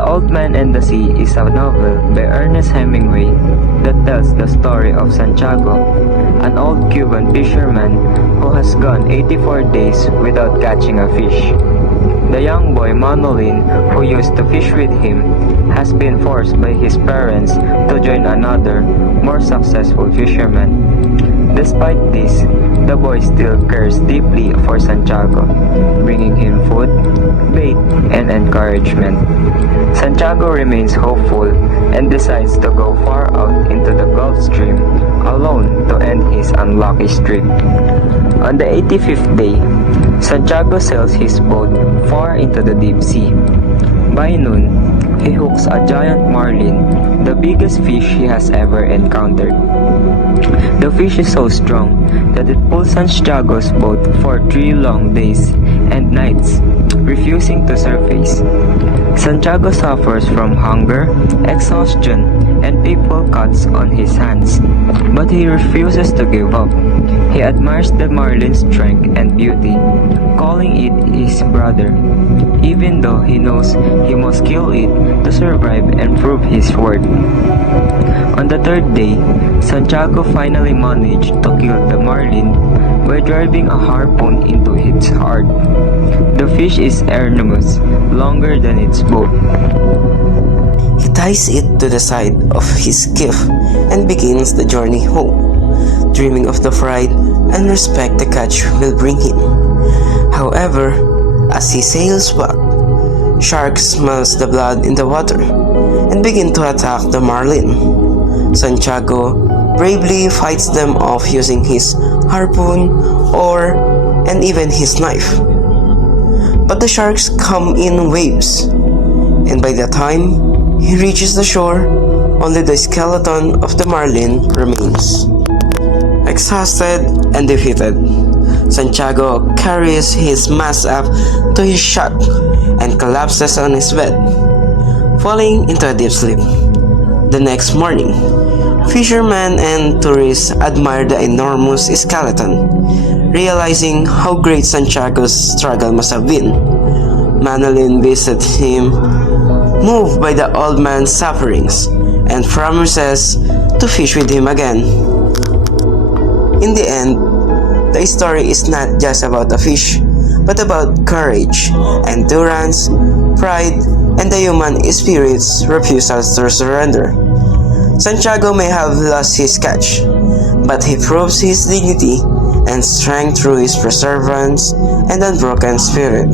The Old Man and the Sea is a novel by Ernest Hemingway that tells the story of Santiago, an old Cuban fisherman who has gone 84 days without catching a fish. The young boy Manolin, who used to fish with him, has been forced by his parents to join another, more successful fisherman. Despite this, the boy still cares deeply for Santiago, bringing him food, bait, and encouragement. Santiago remains hopeful and decides to go far out into the Gulf Stream alone to end his unlucky streak. On the 85th day, Santiago sails his boat far into the deep sea. By noon, he hooks a giant marlin, the biggest fish he has ever encountered. The fish is so strong that it pulls Santiago's boat for 3 long days and nights, refusing to surface. Santiago suffers from hunger, exhaustion, and painful cuts on his hands, but he refuses to give up. He admires the marlin's strength and beauty, calling it his brother, even though he knows he must kill it to survive and prove his worth. On the 3rd day, Santiago finally managed to kill the marlin by driving a harpoon into its heart. The fish is enormous, longer than its boat. He ties it to the side of his skiff and begins the journey home, dreaming of the pride and respect the catch will bring him. However, as he sails back, sharks smells the blood in the water and begin to attack the marlin. Santiago bravely fights them off using his harpoon and even his knife. But the sharks come in waves, and by the time he reaches the shore, only the skeleton of the marlin remains. Exhausted and defeated, Santiago carries his mask up to his shack and collapses on his bed, falling into a deep sleep. The next morning, fishermen and tourists admire the enormous skeleton, realizing how great Santiago's struggle must have been. Manolin visits him, moved by the old man's sufferings, and promises to fish with him again. In the end, the story is not just about a fish, but about courage, endurance, pride, and the human spirit's refusal to surrender. Santiago may have lost his catch, but he proves his dignity and strength through his perseverance and unbroken spirit.